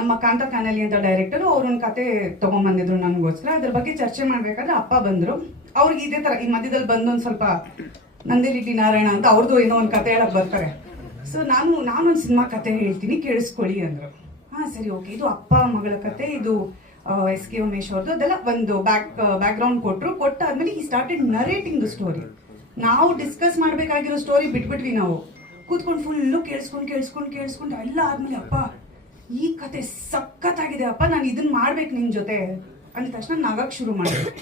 ನಮ್ಮ ಕಾಂತ ಕಾನಲಿ ಅಂತ ಡೈರೆಕ್ಟರ್ ಅವ್ರೊಂದು ಕತೆ ತೊಗೊಂಬಂದಿದ್ರು ನನಗೋಸ್ಕರ. ಅದ್ರ ಬಗ್ಗೆ ಚರ್ಚೆ ಮಾಡಬೇಕಾದ್ರೆ ಅಪ್ಪ ಬಂದರು. ಅವ್ರಿಗೆ ಇದೇ ಥರ ಈ ಮಧ್ಯದಲ್ಲಿ ಬಂದು ಒಂದು ಸ್ವಲ್ಪ ನಂದಿಲಿಟ್ಟಿ ನಾರಾಯಣ ಅಂತ ಅವ್ರದ್ದು ಏನೋ ಒಂದು ಕತೆ ಹೇಳಕ್ಕೆ ಬರ್ತಾರೆ. ಸೊ ನಾನೊಂದು ಸಿನಿಮಾ ಕತೆ ಹೇಳ್ತೀನಿ, ಕೇಳಿಸ್ಕೊಳ್ಳಿ ಅಂದರು. ಹಾಂ ಸರಿ, ಓಕೆ, ಇದು ಅಪ್ಪ ಮಗಳ ಕತೆ, ಇದು S.K. ಉಮೇಶ್ ಅವ್ರದ್ದು, ಅದೆಲ್ಲ ಒಂದು ಬ್ಯಾಕ್ಗ್ರೌಂಡ್ ಕೊಟ್ಟಾದ್ಮೇಲೆ ಈ ಸ್ಟಾರ್ಟೆಡ್ ನರೇಟಿಂಗ್ ದ ಸ್ಟೋರಿ. ನಾವು ಡಿಸ್ಕಸ್ ಮಾಡಬೇಕಾಗಿರೋ ಸ್ಟೋರಿ ಬಿಟ್ಬಿಟ್ವಿ. ನಾವು ಕೂತ್ಕೊಂಡು ಫುಲ್ಲು ಕೇಳಿಸ್ಕೊಂಡು ಎಲ್ಲ ಆದ್ಮೇಲೆ ಅಪ್ಪ ಈ ಕತೆ ಸಖತ್ತಾಗಿದೆ ಅಪ್ಪ, ನಾನು ಇದನ್ನ ಮಾಡ್ಬೇಕು ನಿನ್ನ ಜೊತೆ ಅಂದ ತಕ್ಷಣ ನಗಕ್ಕೆ ಶುರು ಮಾಡಿದೆ.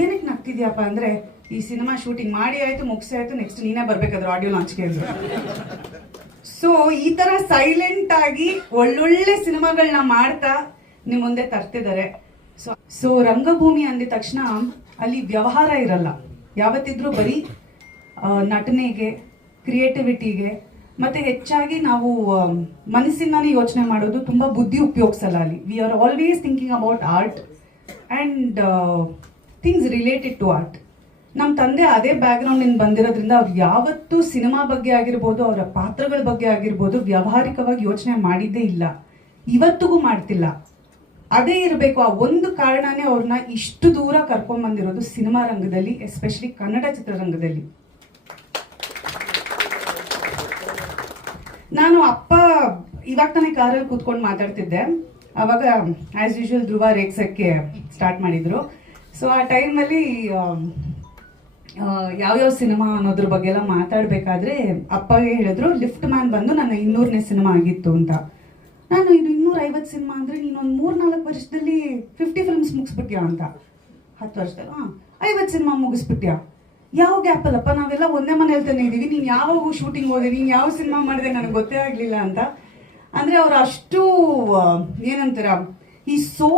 ಏನಕ್ಕೆ ನಗ್ತಿದ್ಯಪ್ಪ ಅಂದರೆ, ಈ ಸಿನಿಮಾ ಶೂಟಿಂಗ್ ಮಾಡಿ ಆಯಿತು, ಮುಗಿಸಿ ಆಯಿತು, ನೆಕ್ಸ್ಟ್ ನೀನೇ ಬರಬೇಕಾದ್ರೆ ಆಡಿಯೋ ಲಾಂಚ್ಗೆ ಅಂದರು. ಸೊ ಈ ಥರ ಸೈಲೆಂಟ್ ಆಗಿ ಒಳ್ಳೊಳ್ಳೆ ಸಿನಿಮಾಗಳನ್ನ ಮಾಡ್ತಾ ನಿಮ್ಮ ಮುಂದೆ ತರ್ತಿದ್ದಾರೆ. ಸೊ ರಂಗಭೂಮಿ ಅಂದಿದ ತಕ್ಷಣ ಅಲ್ಲಿ ವ್ಯವಹಾರ ಇರಲ್ಲ. ಯಾವತ್ತಿದ್ರೂ ಬರೀ ನಟನೆಗೆ, ಕ್ರಿಯೇಟಿವಿಟಿಗೆ, ಮತ್ತು ಹೆಚ್ಚಾಗಿ ನಾವು ಮನಸ್ಸಿಂದಾನೇ ಯೋಚನೆ ಮಾಡೋದು, ತುಂಬ ಬುದ್ಧಿ ಉಪಯೋಗಿಸಲ್ಲ ಅಲ್ಲಿ. We are always thinking about art and things related to art. ನಮ್ಮ ತಂದೆ ಅದೇ ಬ್ಯಾಕ್ಗ್ರೌಂಡಿಂದ ಬಂದಿರೋದ್ರಿಂದ ಅವ್ರು ಯಾವತ್ತೂ ಸಿನಿಮಾ ಬಗ್ಗೆ ಆಗಿರ್ಬೋದು, ಅವರ ಪಾತ್ರಗಳ ಬಗ್ಗೆ ಆಗಿರ್ಬೋದು ವ್ಯಾವಹಾರಿಕವಾಗಿ ಯೋಚನೆ ಮಾಡಿದ್ದೇ ಇಲ್ಲ, ಇವತ್ತಿಗೂ ಮಾಡ್ತಿಲ್ಲ. ಅದೇ ಇರಬೇಕು, ಆ ಒಂದು ಕಾರಣನೇ ಅವ್ರನ್ನ ಇಷ್ಟು ದೂರ ಕರ್ಕೊಂಡ್ಬಂದಿರೋದು ಸಿನಿಮಾ ರಂಗದಲ್ಲಿ, ಎಸ್ಪೆಷಲಿ ಕನ್ನಡ ಚಿತ್ರರಂಗದಲ್ಲಿ. ನಾನು ಅಪ್ಪ ಇವಾಗ ತಾನೇ ಕಾರಲ್ಲಿ ಕೂತ್ಕೊಂಡು ಮಾತಾಡ್ತಿದ್ದೆ, ಅವಾಗ ಆ್ಯಸ್ ಯೂಶುವಲ್ ಧ್ರುವ ರೇಗ್ಸಕ್ಕೆ ಸ್ಟಾರ್ಟ್ ಮಾಡಿದ್ರು. ಸೊ ಆ ಟೈಮಲ್ಲಿ ಯಾವ್ಯಾವ ಸಿನಿಮಾ ಅನ್ನೋದ್ರ ಬಗ್ಗೆ ಎಲ್ಲ ಮಾತಾಡಬೇಕಾದ್ರೆ ಅಪ್ಪಗೆ ಹೇಳಿದ್ರು, ಲಿಫ್ಟ್ ಮ್ಯಾನ್ ಬಂದು ನನ್ನ 200ನೇ ಸಿನಿಮಾ ಆಗಿತ್ತು ಅಂತ. ನಾನು ಇದು 250 ಸಿನಿಮಾ ಅಂದರೆ ನೀನೊಂದು 3-4 ವರ್ಷದಲ್ಲಿ 50 ಫಿಲ್ಮ್ಸ್ ಮುಗಿಸ್ಬಿಟ್ಯಾ ಅಂತ. 10 ವರ್ಷದಲ್ಲಿ 50 ಸಿನಿಮಾ ಮುಗಿಸ್ಬಿಟ್ಯಾ? ಯಾವ ಗ್ಯಾಪಲ್ಲಪ್ಪ, ನಾವೆಲ್ಲ ಒಂದೇ ಮನೇಲಿ ತಾನೇ ಇದ್ದೀವಿ, ನೀನು ಯಾವಾಗ ಶೂಟಿಂಗ್ ಹೋದೆ, ನೀನು ಯಾವ ಸಿನಿಮಾ ಮಾಡಿದೆ ನನಗೆ ಗೊತ್ತೇ ಆಗಲಿಲ್ಲ ಅಂತ. ಅಂದರೆ ಅವ್ರು ಅಷ್ಟು ಏನಂತಾರ, ಈ so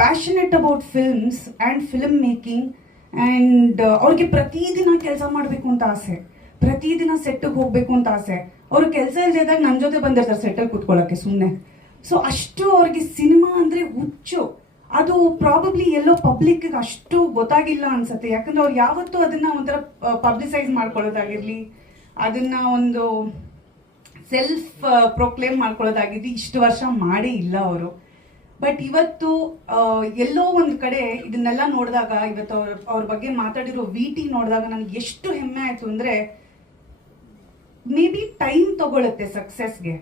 passionate about films and film making. And ಅವ್ರಿಗೆ ಪ್ರತಿದಿನ ಕೆಲಸ ಮಾಡಬೇಕು ಅಂತ ಆಸೆ, ಪ್ರತಿದಿನ ಸೆಟ್ಟಿಗೆ ಹೋಗಬೇಕು ಅಂತ ಆಸೆ. ಅವ್ರು ಕೆಲಸ ಇಲ್ಲದಾಗ ನನ್ನ ಜೊತೆ ಬಂದಿರ್ತಾರೆ ಸೆಟ್ಟಲ್ಲಿ ಕೂತ್ಕೊಳ್ಳೋಕ್ಕೆ ಸುಮ್ಮನೆ. ಸೊ ಅಷ್ಟು ಅವ್ರಿಗೆ ಸಿನಿಮಾ ಅಂದರೆ ಹುಚ್ಚು. ಅದು ಪ್ರಾಬಬ್ಲಿ ಎಲ್ಲೋ ಪಬ್ಲಿಕ್ಗೆ ಅಷ್ಟು ಗೊತ್ತಾಗಿಲ್ಲ ಅನ್ಸುತ್ತೆ. ಯಾಕಂದ್ರೆ ಅವ್ರು ಯಾವತ್ತೂ ಅದನ್ನು ಒಂಥರ ಪಬ್ಲಿಸೈಸ್ ಮಾಡ್ಕೊಳ್ಳೋದಾಗಿರಲಿ, ಅದನ್ನು ಒಂದು ಸೆಲ್ಫ್ ಪ್ರೊಕ್ಲೇಮ್ ಮಾಡ್ಕೊಳ್ಳೋದಾಗಿರಲಿ ಇಷ್ಟು ವರ್ಷ ಮಾಡೇ ಇಲ್ಲ ಅವರು. ಬಟ್ ಇವತ್ತು ಎಲ್ಲೋ ಒಂದು ಕಡೆ ಇದನ್ನೆಲ್ಲ ನೋಡಿದಾಗ, ಇವತ್ತು ಅವ್ರ ಬಗ್ಗೆ ಮಾತಾಡಿರೋ VT ನೋಡಿದಾಗ ನನಗೆ ಎಷ್ಟು ಹೆಮ್ಮೆ ಆಯಿತು ಅಂದರೆ, ಮೇ ಬಿ ಟೈಮ್ ತಗೊಳುತ್ತೆ ಸಕ್ಸಸ್ಗೆ,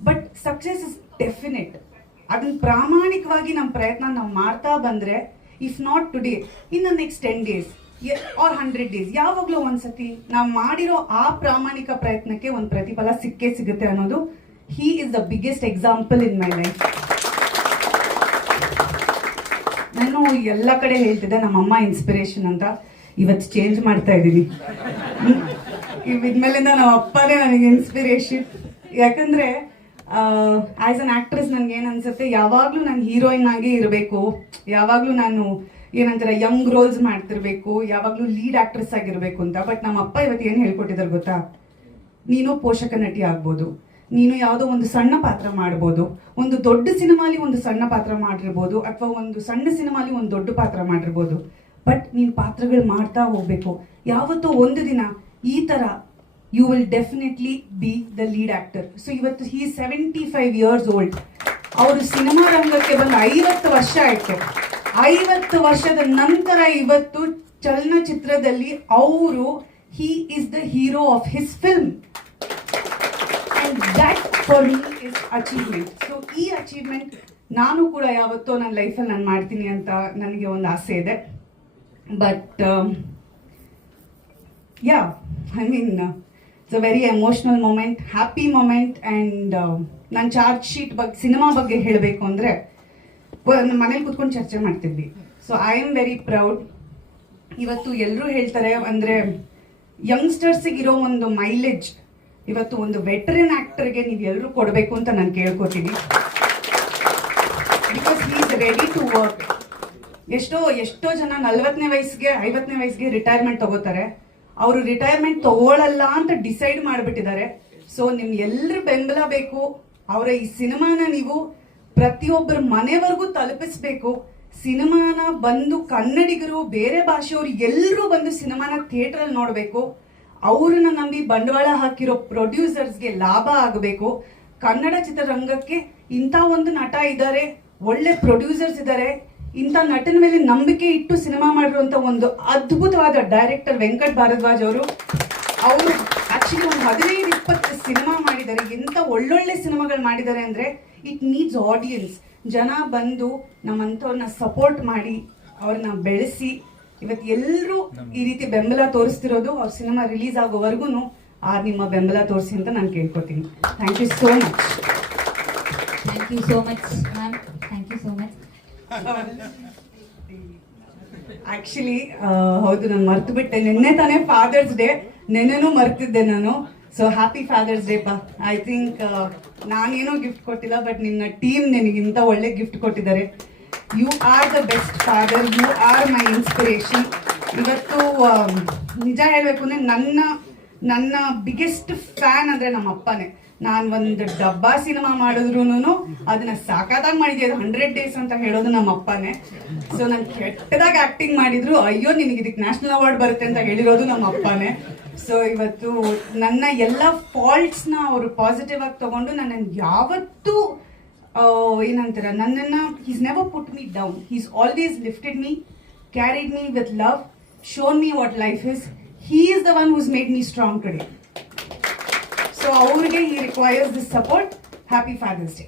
ಬಟ್ ಸಕ್ಸಸ್ ಇಸ್ ಡೆಫಿನೆಟ್. ಅದನ್ನ ಪ್ರಾಮಾಣಿಕವಾಗಿ ನಮ್ಮ ಪ್ರಯತ್ನ ನಾವು ಮಾಡ್ತಾ ಬಂದರೆ, if not today, in the next 10 days or 100 days, ಯಾವಾಗಲೂ ಒಂದ್ಸತಿ ನಾವು ಮಾಡಿರೋ ಆ ಪ್ರಾಮಾಣಿಕ ಪ್ರಯತ್ನಕ್ಕೆ ಒಂದು ಪ್ರತಿಫಲ ಸಿಕ್ಕೇ ಸಿಗುತ್ತೆ ಅನ್ನೋದು, he is the biggest example in my life. ನಾನು ಎಲ್ಲ ಕಡೆ ಹೇಳ್ತಿದ್ದೆ ನಮ್ಮಮ್ಮ ಇನ್ಸ್ಪಿರೇಷನ್ ಅಂತ, ಇವತ್ತು ಚೇಂಜ್ ಮಾಡ್ತಾ ಇದ್ದೀನಿ. ಇದ್ಮೇಲಿಂದ ನಮ್ಮ ಅಪ್ಪನೇ ನನಗೆ ಇನ್ಸ್ಪಿರೇಷನ್. ಯಾಕಂದರೆ ಆ್ಯಸ್ ಅನ್ ಆ್ಯಕ್ಟ್ರೆಸ್ ನನಗೆ ಏನು ಅನ್ಸುತ್ತೆ, ಯಾವಾಗಲೂ ನಾನು ಹೀರೋಯಿನ್ ಆಗಿ ಇರಬೇಕು, ಯಾವಾಗಲೂ ನಾನು ಏನಂತಾರೆ ಯಂಗ್ ರೋಲ್ಸ್ ಮಾಡ್ತಿರ್ಬೇಕು, ಯಾವಾಗಲೂ ಲೀಡ್ ಆ್ಯಕ್ಟ್ರೆಸ್ ಆಗಿರಬೇಕು ಅಂತ. ಬಟ್ ನಮ್ಮ ಅಪ್ಪ ಇವತ್ತು ಏನು ಹೇಳ್ಕೊಟ್ಟಿದ್ದಾರೆ ಗೊತ್ತಾ, ನೀನು ಪೋಷಕ ನಟಿ ಆಗ್ಬೋದು, ನೀನು ಯಾವುದೋ ಒಂದು ಸಣ್ಣ ಪಾತ್ರ ಮಾಡ್ಬೋದು, ಒಂದು ದೊಡ್ಡ ಸಿನಿಮಾಲಿ ಒಂದು ಸಣ್ಣ ಪಾತ್ರ ಮಾಡಿರ್ಬೋದು, ಅಥವಾ ಒಂದು ಸಣ್ಣ ಸಿನಿಮಾಲಿ ಒಂದು ದೊಡ್ಡ ಪಾತ್ರ ಮಾಡಿರ್ಬೋದು, ಬಟ್ ನೀನು ಪಾತ್ರಗಳು ಮಾಡ್ತಾ ಹೋಗ್ಬೇಕು. ಯಾವತ್ತೋ ಒಂದು ದಿನ ಈ ಥರ you will definitely be the lead actor. So ಇವತ್ತು ಹಿ 75 years old. ಅವರು ಸಿನಿಮಾ ರಂಗಕ್ಕೆ ಬಂದು 50 ವರ್ಷ ಆಯಿತು. 50 ವರ್ಷದ ನಂತರ ಇವತ್ತು ಚಲನಚಿತ್ರದಲ್ಲಿ ಅವರು he is the hero of his film. And that for me is achievement. So ಈ ಅಚೀವ್ಮೆಂಟ್ ನಾನು ಕೂಡ ಯಾವತ್ತೋ ನನ್ನ ಲೈಫಲ್ಲಿ ನಾನು ಮಾಡ್ತೀನಿ ಅಂತ ನನಗೆ ಒಂದು ಆಸೆ ಇದೆ. But yeah, I mean it's a very emotional moment, happy moment. And ನಾನು ಚಾರ್ಜ್ ಶೀಟ್ ಬಗ್ಗೆ, ಸಿನಿಮಾ ಬಗ್ಗೆ ಹೇಳಬೇಕು ಅಂದರೆ, ನಮ್ಮ ಮನೇಲಿ ಕೂತ್ಕೊಂಡು ಚರ್ಚೆ ಮಾಡ್ತಿದ್ವಿ. So I am very proud. ಇವತ್ತು ಎಲ್ಲರೂ ಹೇಳ್ತಾರೆ ಅಂದರೆ, ಯಂಗ್ಸ್ಟರ್ಸಿಗೆ ಇರೋ ಒಂದು ಮೈಲೇಜ್ ಇವತ್ತು ಒಂದು ವೆಟರನ್ ಆ್ಯಕ್ಟರ್ಗೆ ನೀವು ಎಲ್ಲರೂ ಕೊಡಬೇಕು ಅಂತ ನಾನು ಕೇಳ್ಕೊತೀನಿ. Because he is ready to work. ಎಷ್ಟೋ ಜನ 40ನೇ ವಯಸ್ಸಿಗೆ 50ನೇ ವಯಸ್ಸಿಗೆ ರಿಟೈರ್ಮೆಂಟ್ ತಗೋತಾರೆ. ಅವರು ರಿಟೈರ್ಮೆಂಟ್ ತಗೊಳ್ಳಲ್ಲ ಅಂತ ಡಿಸೈಡ್ ಮಾಡಿಬಿಟ್ಟಿದ್ದಾರೆ. ಸೊ ನಿಮ್ಗೆ ಎಲ್ಲರ ಬೆಂಬಲ ಬೇಕು. ಅವರ ಈ ಸಿನಿಮಾನ ನೀವು ಪ್ರತಿಯೊಬ್ಬರ ಮನೆವರೆಗೂ ತಲುಪಿಸ್ಬೇಕು. ಸಿನಿಮಾನ ಬಂದು ಕನ್ನಡಿಗರು, ಬೇರೆ ಭಾಷೆಯವರು ಎಲ್ಲರೂ ಬಂದು ಸಿನಿಮಾನ ಥಿಯೇಟ್ರಲ್ಲಿ ನೋಡಬೇಕು. ಅವ್ರನ್ನ ನಂಬಿ ಬಂಡವಾಳ ಹಾಕಿರೋ ಪ್ರೊಡ್ಯೂಸರ್ಸ್ಗೆ ಲಾಭ ಆಗಬೇಕು. ಕನ್ನಡ ಚಿತ್ರರಂಗಕ್ಕೆ ಇಂಥ ಒಂದು ನಟ ಇದ್ದಾರೆ, ಒಳ್ಳೆ ಪ್ರೊಡ್ಯೂಸರ್ಸ್ ಇದ್ದಾರೆ, ಇಂಥ ನಟನ ಮೇಲೆ ನಂಬಿಕೆ ಇಟ್ಟು ಸಿನಿಮಾ ಮಾಡಿರುವಂಥ ಒಂದು ಅದ್ಭುತವಾದ ಡೈರೆಕ್ಟರ್ ವೆಂಕಟ್ ಭಾರದ್ವಾಜ್ ಅವರು ಆಕ್ಚುಲಿ ಒಂದು 15-20 ಸಿನಿಮಾ ಮಾಡಿದ್ದಾರೆ. ಎಂಥ ಒಳ್ಳೊಳ್ಳೆ ಸಿನಿಮಾಗಳು ಮಾಡಿದ್ದಾರೆ ಅಂದರೆ ಇಟ್ ನೀಡ್ಸ್ ಆಡಿಯನ್ಸ್. ಜನ ಬಂದು ನಮ್ಮಂಥವ್ರನ್ನ ಸಪೋರ್ಟ್ ಮಾಡಿ ಅವ್ರನ್ನ ಬೆಳೆಸಿ ಇವತ್ತು ಎಲ್ಲರೂ ಈ ರೀತಿ ಬೆಂಬಲ ತೋರಿಸ್ತಿರೋದು ಅವ್ರ ಸಿನಿಮಾ ರಿಲೀಸ್ ಆಗೋವರೆಗೂ ನಿಮ್ಮ ಬೆಂಬಲ ತೋರಿಸಿ ಅಂತ ನಾನು ಕೇಳ್ಕೊತೀನಿ. Thank you so much. Thank you so much ma'am, thank you so much. Actually ಹೌದು, ನಾನು ಮರ್ತು ಬಿಟ್ಟೆ. ನಿನ್ನೆ ತಾನೇ ಫಾದರ್ಸ್ ಡೇ, ನೆನ್ನೆನೂ ಮರ್ತಿದ್ದೆ ನಾನು. ಸೊ ಹ್ಯಾಪಿ ಫಾದರ್ಸ್ ಡೇ ಪಾ. ಐ ಥಿಂಕ್ ನಾನೇನೋ ಗಿಫ್ಟ್ ಕೊಟ್ಟಿಲ್ಲ, ಬಟ್ ನಿನ್ನ ಟೀಮ್ ನಿನಗಿಂತ ಒಳ್ಳೆ ಗಿಫ್ಟ್ ಕೊಟ್ಟಿದ್ದಾರೆ. You are the best father, you are my inspiration. ಇವತ್ತು ನಿಜ ಹೇಳಬೇಕು ಅಂದರೆ ನನ್ನ ಬಿಗ್ಗೆಸ್ಟ್ ಫ್ಯಾನ್ ಅಂದರೆ ನಮ್ಮ ಅಪ್ಪನೇ. ನಾನು ಒಂದು ಡಬ್ಬಾ ಸಿನಿಮಾ ಮಾಡಿದ್ರು ಅದನ್ನ ಸಾಕಾದಾಗ ಮಾಡಿದ್ದೆ, ಅದು 100 days ಅಂತ ಹೇಳೋದು ನಮ್ಮ ಅಪ್ಪನೇ. ಸೊ ನಾನು ಕೆಟ್ಟದಾಗ ಆಕ್ಟಿಂಗ್ ಮಾಡಿದ್ರು, ಅಯ್ಯೋ ನಿನಗೆ ಇದಕ್ಕೆ ನ್ಯಾಷನಲ್ ಅವಾರ್ಡ್ ಬರುತ್ತೆ ಅಂತ ಹೇಳಿರೋದು ನಮ್ಮ ಅಪ್ಪನೇ. ಸೊ ಇವತ್ತು ನನ್ನ ಎಲ್ಲ ಫಾಲ್ಟ್ಸ್ನ ಅವರು ಪಾಸಿಟಿವ್ ಆಗಿ ತಗೊಂಡು ನನ್ನನ್ನು ಯಾವತ್ತೂ ಏನಂತೀರ, ನನ್ನನ್ನು he's never put me down. He's always lifted me, carried me with love, shown me what life is. He is the one who's made me strong today. So ಅವ್ರಿಗೆ he requires this support. Happy Father's Day.